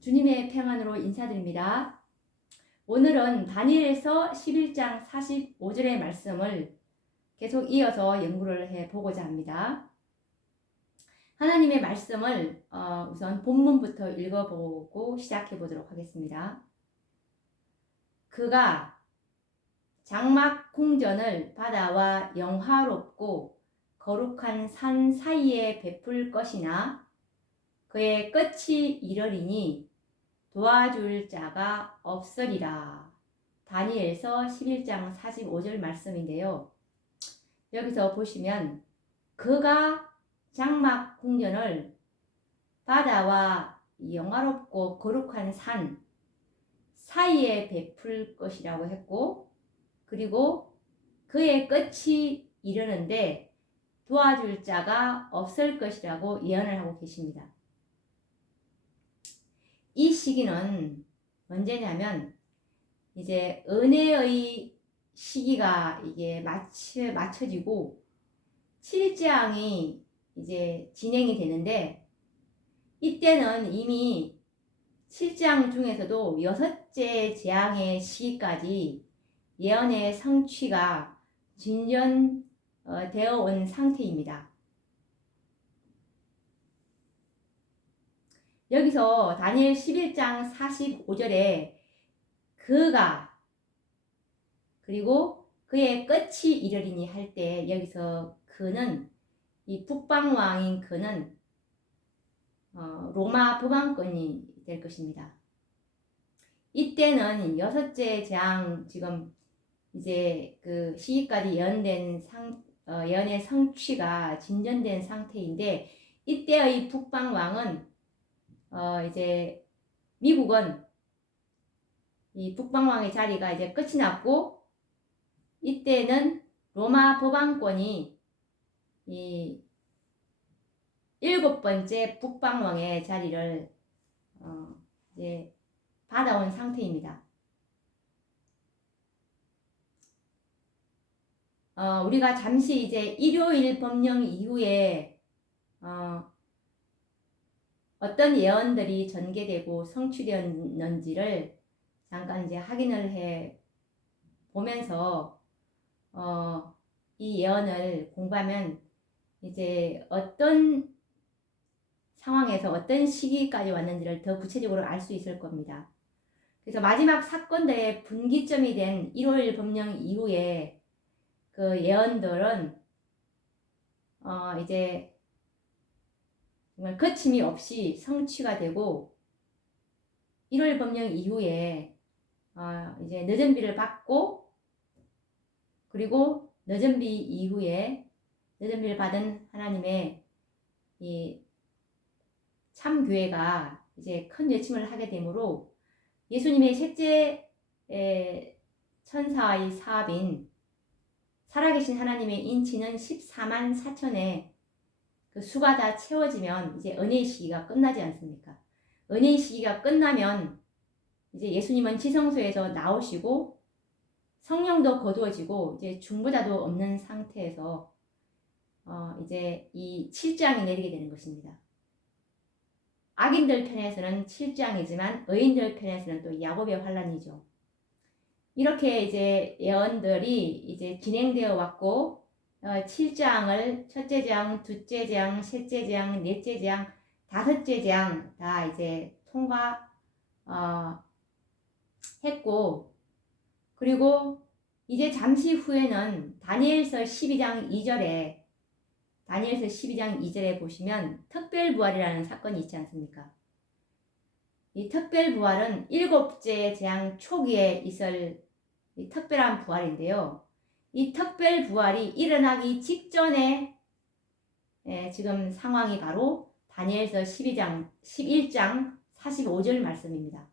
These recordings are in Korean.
주님의 평안으로 인사드립니다. 오늘은 다니엘서 11장 45절의 말씀을 계속 이어서 연구를 해보고자 합니다. 하나님의 말씀을 우선 본문부터 읽어보고 시작해 보도록 하겠습니다. 그가 장막 궁전을 바다와 영화롭고 거룩한 산 사이에 베풀 것이나 그의 끝이 이르리니 도와줄 자가 없으리라. 다니엘서 11장 45절 말씀인데요. 여기서 보시면 그가 장막 궁전을 바다와 영화롭고 거룩한 산 사이에 베풀 것이라고 했고, 그리고 그의 끝이 이르는데 도와줄 자가 없을 것이라고 예언을 하고 계십니다. 이 시기는 언제냐면 이제 은혜의 시기가 이게 맞춰지고 7장이 이제 진행이 되는데, 이때는 이미 7장 중에서도 6째 재앙의 시기까지 예언의 성취가 진전되어 온 상태입니다. 여기서 다니엘 11장 45절에 그가 그리고 그의 끝이 이르리니 할 때, 여기서 그는 이 북방왕인 그는 로마 법왕권이 될 것입니다. 이때는 6째 재앙, 지금 이제 그 시기까지 예언된 예언의 성취가 진전된 상태인데, 이때의 북방왕은 이제 미국은 이 북방왕의 자리가 이제 끝이 났고, 이때는 로마 법왕권이 이 7번째 북방왕의 자리를 이제 받아온 상태입니다. 우리가 잠시 이제 일요일 법령 이후에 어떤 예언들이 전개되고 성취되었는지를 잠깐 이제 확인을 해 보면서 이 예언을 공부하면 이제 어떤 상황에서 어떤 시기까지 왔는지를 더 구체적으로 알 수 있을 겁니다. 그래서 마지막 사건들의 분기점이 된 일요일 법령 이후에 그 예언들은 이제 정말 거침이 없이 성취가 되고, 1월 법령 이후에 이제 늦은 비를 받고, 그리고 늦은 비 이후에 늦은 비를 받은 하나님의 이 참교회가 이제 큰 외침을 하게 되므로 예수님의 셋째 천사의 사업인 살아계신 하나님의 인치는 14만 4천의 그 수가 다 채워지면 이제 은혜의 시기가 끝나지 않습니까? 은혜의 시기가 끝나면 이제 예수님은 지성소에서 나오시고 성령도 거두어지고 이제 중보자도 없는 상태에서 이제 이 7장이 내리게 되는 것입니다. 악인들 편에서는 7장이지만 의인들 편에서는 또 야곱의 환란이죠. 이렇게 이제 예언들이 이제 진행되어 왔고, 7장을 첫째 장, 둘째 장, 셋째 장, 넷째 장, 다섯째 장 다 이제 했고, 그리고 이제 잠시 후에는 다니엘서 12장 2절에 보시면 특별부활이라는 사건이 있지 않습니까? 이 특별부활은 7째 재앙 초기에 있을 이 특별한 부활인데요. 이 특별부활이 일어나기 직전에 지금 상황이 바로 다니엘서 11장 45절 말씀입니다.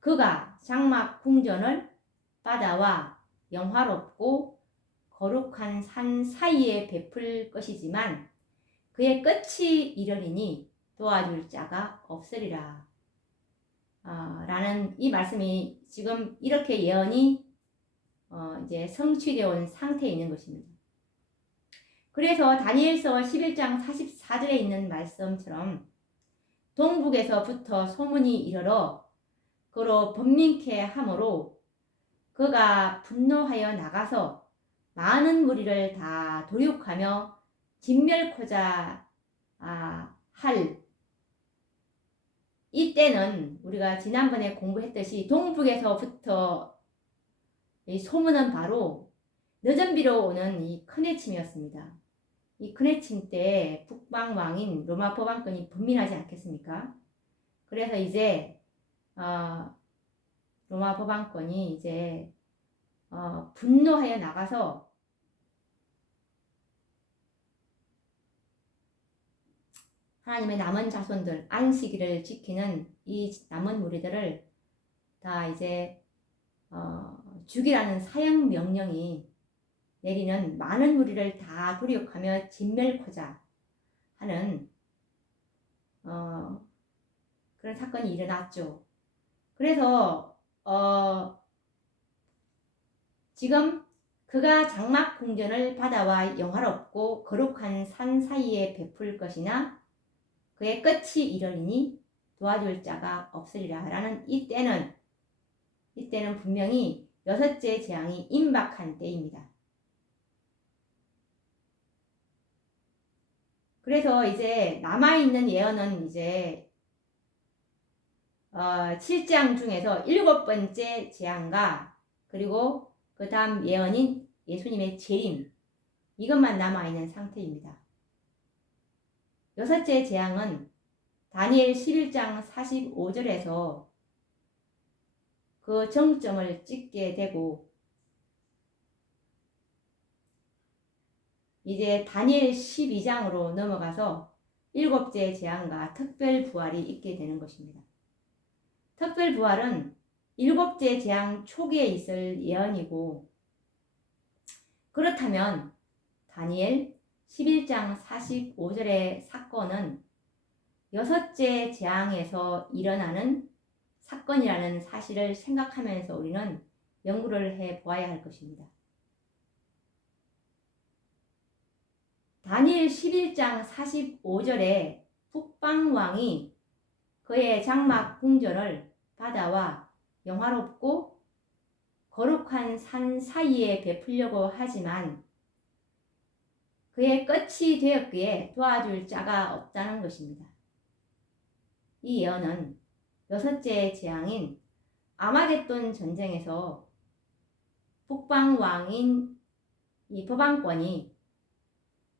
그가 장막 궁전을 바다와 영화롭고 거룩한 산 사이에 베풀 것이지만 그의 끝이 이르리니 도와줄 자가 없으리라. 라는 이 말씀이 지금 이렇게 예언이 이제 성취되어 온 상태에 있는 것입니다. 그래서 다니엘서 11장 44절에 있는 말씀처럼 동북에서부터 소문이 이르러 그로 번민케 하므로 그가 분노하여 나가서 많은 무리를 다 도륙하며 진멸코자 할 이때는 우리가 지난번에 공부했듯이 동북에서부터 이 소문은 바로 늦은 비로 오는 이 큰해침이었습니다. 이 큰해침 때 북방왕인 로마 법왕권이 분민하지 않겠습니까? 그래서 이제 로마 법왕권이 이제 분노하여 나가서 하나님의 남은 자손들 안식일을 지키는 이 남은 무리들을 다 이제 죽이라는 사형 명령이 내리는 많은 무리를 다 도륙하며 진멸코자 하는 그런 사건이 일어났죠. 그래서 지금 그가 장막 궁전을 바다와 영화롭고 거룩한 산 사이에 베풀 것이나 그의 끝이 이르리니 도와줄 자가 없으리라 라는 이때는 분명히 여섯째 재앙이 임박한 때입니다. 그래서 이제 남아있는 예언은 이제 7장 중에서 7번째 재앙과 그리고 그 다음 예언인 예수님의 재림 이것만 남아있는 상태입니다. 여섯째 재앙은 다니엘 11장 45절에서 그 정점을 찍게 되고 이제 다니엘 12장으로 넘어가서 일곱째 재앙과 특별 부활이 있게 되는 것입니다. 특별 부활은 일곱째 재앙 초기에 있을 예언이고 그렇다면 다니엘 11장 45절의 사건은 여섯째 재앙에서 일어나는 사건이라는 사실을 생각하면서 우리는 연구를 해 보아야 할 것입니다. 다니엘 11장 45절에 북방왕이 그의 장막 궁전을 바다와 영화롭고 거룩한 산 사이에 베풀려고 하지만 그의 끝이 되었기에 도와줄 자가 없다는 것입니다. 이 예언은 여섯째 재앙인 아마겟돈 전쟁에서 북방왕인 이 법왕권이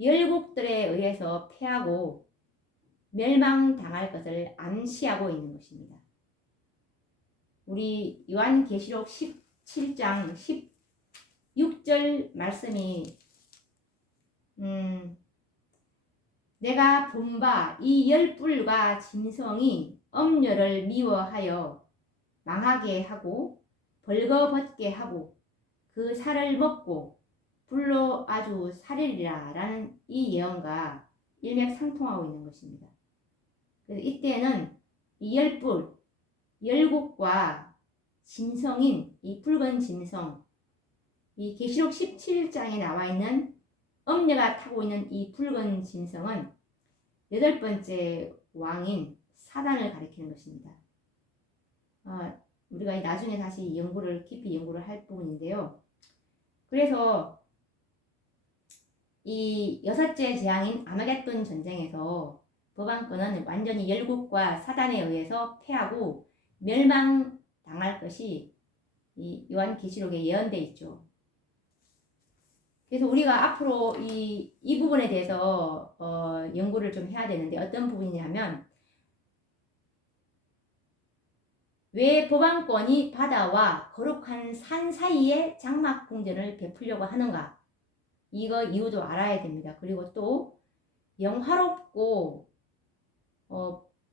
열국들에 의해서 패하고 멸망당할 것을 암시하고 있는 것입니다. 우리 요한계시록 17장 16절 말씀이 내가 본 바 이 열불과 짐승이 엄녀를 미워하여 망하게 하고 벌거벗게 하고 그 살을 먹고 불로 아주 살리리라 라는 이 예언과 일맥상통하고 있는 것입니다. 그래서 이때는 이 열불, 열국과 짐승인 이 붉은 짐승, 이 계시록 17장에 나와 있는 엄녀가 타고 있는 이 붉은 짐승은 여덟 번째 왕인 사단을 가리키는 것입니다. 우리가 나중에 다시 깊이 연구를 할 부분인데요. 그래서 이 여섯째 재앙인 아마겟돈 전쟁에서 법왕권은 완전히 열국과 사단에 의해서 패하고 멸망당할 것이 이 요한계시록에 예언되어 있죠. 그래서 우리가 앞으로 이 부분에 대해서 연구를 좀 해야 되는데 어떤 부분이냐면 왜 법왕권이 바다와 거룩한 산 사이에 장막 궁전을 베풀려고 하는가? 이거 이유도 알아야 됩니다. 그리고 또 영화롭고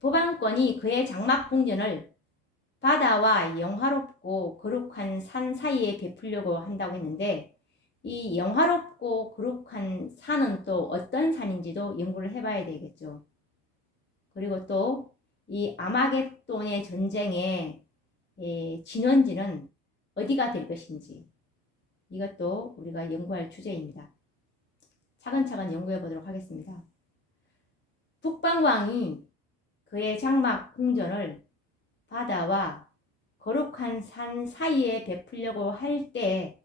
법왕권이 그의 장막 궁전을 바다와 영화롭고 거룩한 산 사이에 베풀려고 한다고 했는데 이 영화롭고 거룩한 산은 또 어떤 산인지도 연구를 해봐야 되겠죠. 그리고 또 이 아마겟돈의 전쟁의 진원지는 어디가 될 것인지 이것도 우리가 연구할 주제입니다. 차근차근 연구해 보도록 하겠습니다. 북방왕이 그의 장막 궁전을 바다와 거룩한 산 사이에 베풀려고 할 때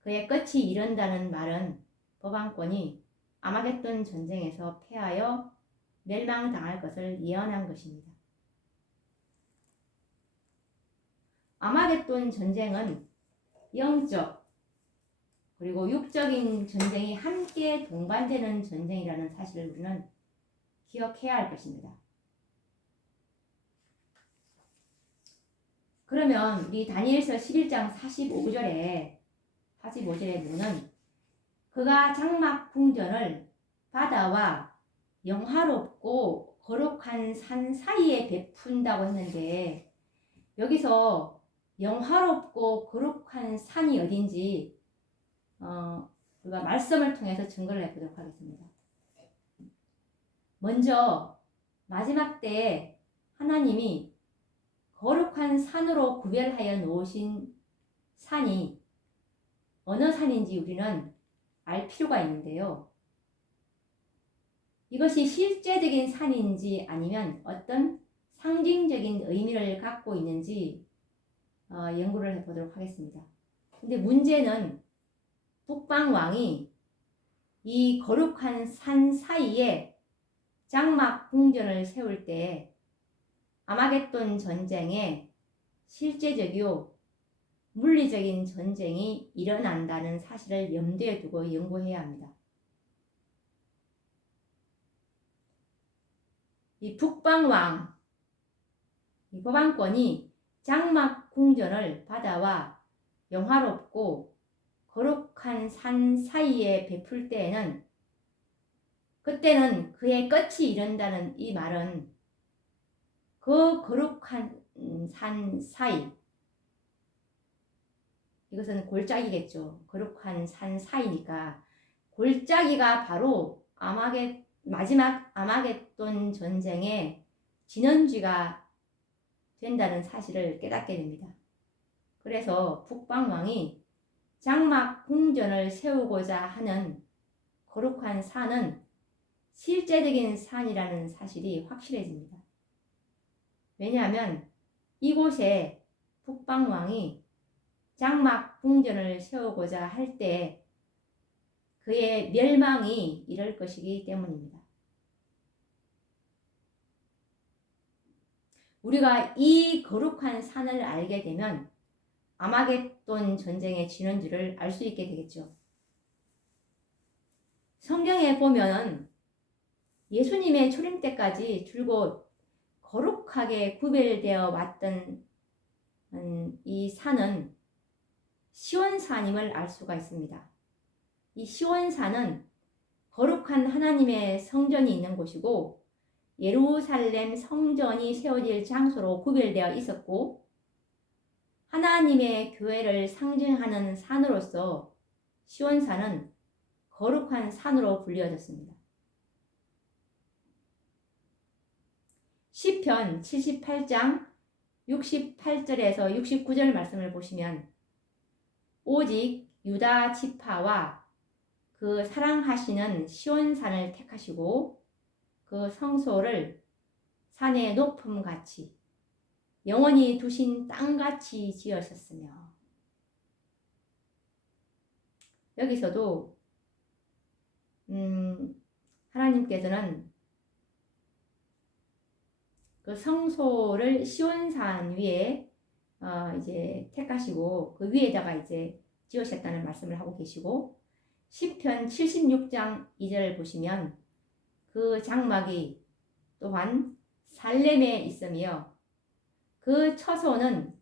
그의 끝이 이른다는 말은 법왕권이 아마겟돈 전쟁에서 패하여 멸망당할 것을 예언한 것입니다. 아마겟돈 전쟁은 영적 그리고 육적인 전쟁이 함께 동반되는 전쟁이라는 사실을 우리는 기억해야 할 것입니다. 그러면 우리 다니엘서 11장 45절에 보면 그가 장막 궁전을 바다와 영화롭고 거룩한 산 사이에 베푼다고 했는데 여기서 영화롭고 거룩한 산이 어딘지 우리가 말씀을 통해서 증거를 해보도록 하겠습니다. 먼저 마지막 때에 하나님이 거룩한 산으로 구별하여 놓으신 산이 어느 산인지 우리는 알 필요가 있는데요. 이것이 실제적인 산인지 아니면 어떤 상징적인 의미를 갖고 있는지 연구를 해보도록 하겠습니다. 근데 문제는 북방왕이 이 거룩한 산 사이에 장막 궁전을 세울 때 아마겟돈 전쟁에 실제적이요 물리적인 전쟁이 일어난다는 사실을 염두에 두고 연구해야 합니다. 이 북방왕, 이 법왕권이 장막 궁전을 바다와 영화롭고 거룩한 산 사이에 베풀 때에는 그때는 그의 끝이 이른다는 이 말은 그 거룩한 산 사이, 이것은 골짜기겠죠. 거룩한 산 사이니까 골짜기가 바로 마지막 아마겟돈 전쟁의 진원지가 된다는 사실을 깨닫게 됩니다. 그래서 북방왕이 장막 궁전을 세우고자 하는 거룩한 산은 실제적인 산이라는 사실이 확실해집니다. 왜냐하면 이곳에 북방왕이 장막 궁전을 세우고자 할 때 그의 멸망이 이를 것이기 때문입니다. 우리가 이 거룩한 산을 알게 되면 아마겟돈 전쟁의 진원지를 알 수 있게 되겠죠. 성경에 보면 예수님의 초림 때까지 줄곧 거룩하게 구별되어 왔던 이 산은 시온산임을 알 수가 있습니다. 이 시온산은 거룩한 하나님의 성전이 있는 곳이고 예루살렘 성전이 세워질 장소로 구별되어 있었고 하나님의 교회를 상징하는 산으로서 시온산은 거룩한 산으로 불리어졌습니다. 시편 78장 68절에서 69절 말씀을 보시면 오직 유다 지파와 그 사랑하시는 시온산을 택하시고 그 성소를 산의 높음같이 영원히 두신 땅같이 지으셨으며 여기서도 하나님께서는 그 성소를 시온산 위에 이제 택하시고 그 위에다가 이제 지으셨다는 말씀을 하고 계시고 시편 76장 2절을 보시면 그 장막이 또한 살렘에 있으며 그 처소는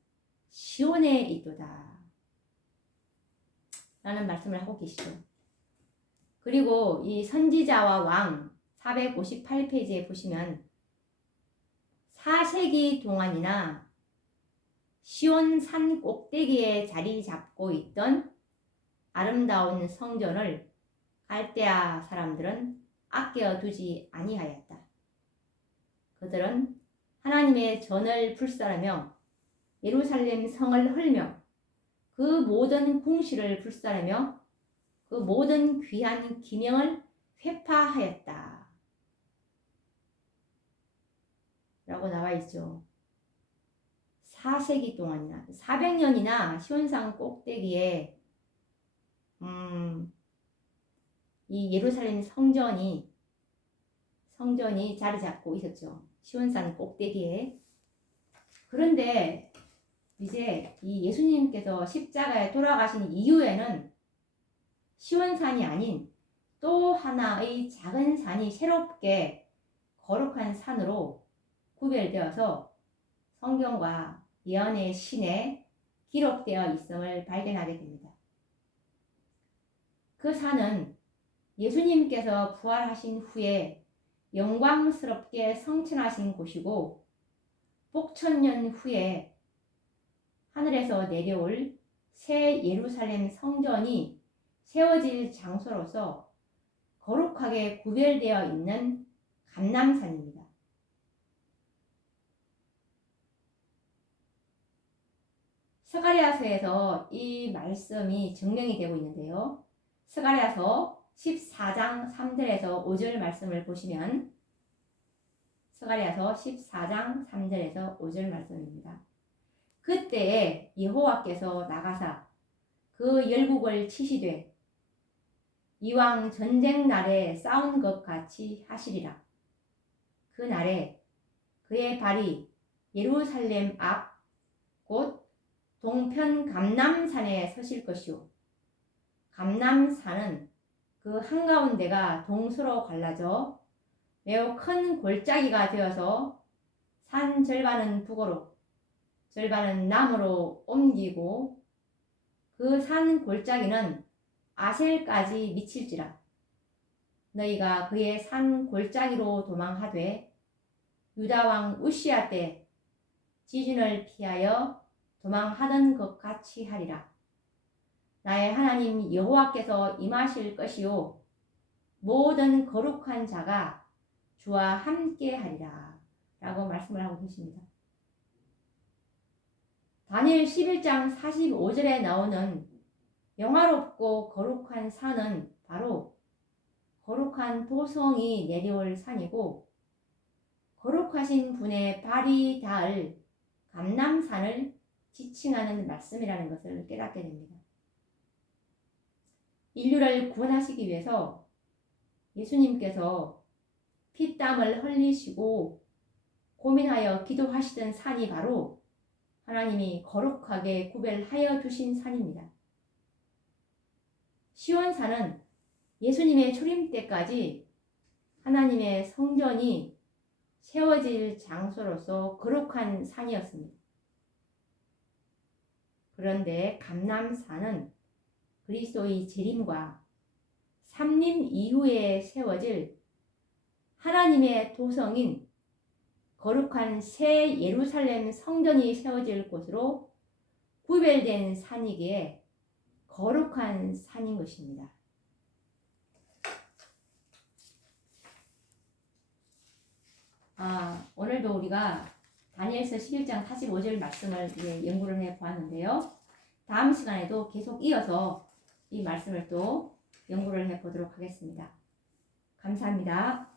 시온에 있도다 라는 말씀을 하고 계시죠. 그리고 이 선지자와 왕 458페이지에 보시면 4세기 동안이나 시온 산 꼭대기에 자리 잡고 있던 아름다운 성전을 갈대아 사람들은 아껴두지 아니하였다. 그들은 하나님의 전을 불살하며 예루살렘 성을 헐며 그 모든 궁실을 불살하며 그 모든 귀한 기명을 회파하였다. 라고 나와 있죠. 4세기 동안이나 400년이나 시온산 꼭대기에 이 예루살렘 성전이 자리 잡고 있었죠. 시온산 꼭대기에. 그런데 이제 이 예수님께서 십자가에 돌아가신 이후에는 시온산이 아닌 또 하나의 작은 산이 새롭게 거룩한 산으로 구별되어서 성경과 예언의 신에 기록되어 있음을 발견하게 됩니다. 그 산은 예수님께서 부활하신 후에 영광스럽게 성천하신 곳이고 복천년 후에 하늘에서 내려올 새 예루살렘 성전이 세워질 장소로서 거룩하게 구별되어 있는 감람산입니다. 스가랴서에서 이 말씀이 증명이 되고 있는데요. 스가랴서 14장 3절에서 5절 말씀을 보시면 스가랴서 14장 3절에서 5절 말씀입니다. 그때에 여호와께서 나가사 그 열국을 치시되 이왕 전쟁 날에 싸운 것 같이 하시리라. 그 날에 그의 발이 예루살렘 앞 곧 동편 감람산에 서실 것이요 감람산은 그 한가운데가 동서로 갈라져 매우 큰 골짜기가 되어서 산 절반은 북으로 절반은 남으로 옮기고 그 산 골짜기는 아셀까지 미칠지라. 너희가 그의 산 골짜기로 도망하되 유다 왕 우시야 때 지진을 피하여 도망하던 것 같이 하리라. 나의 하나님 여호와께서 임하실 것이요 모든 거룩한 자가 주와 함께 하리라 라고 말씀을 하고 계십니다. 다니엘 11장 45절에 나오는 영화롭고 거룩한 산은 바로 거룩한 도성이 내려올 산이고 거룩하신 분의 발이 닿을 감람산을 지칭하는 말씀이라는 것을 깨닫게 됩니다. 인류를 구원하시기 위해서 예수님께서 피땀을 흘리시고 고민하여 기도하시던 산이 바로 하나님이 거룩하게 구별하여 두신 산입니다. 시온산은 예수님의 초림 때까지 하나님의 성전이 세워질 장소로서 거룩한 산이었습니다. 그런데 감람산은 그리스도의 재림과 삼림 이후에 세워질 하나님의 도성인 거룩한 새 예루살렘 성전이 세워질 곳으로 구별된 산이기에 거룩한 산인 것입니다. 오늘도 우리가 다니엘서 11장 45절 말씀을 연구를 해 보았는데요. 다음 시간에도 계속 이어서 이 말씀을 또 연구를 해 보도록 하겠습니다. 감사합니다.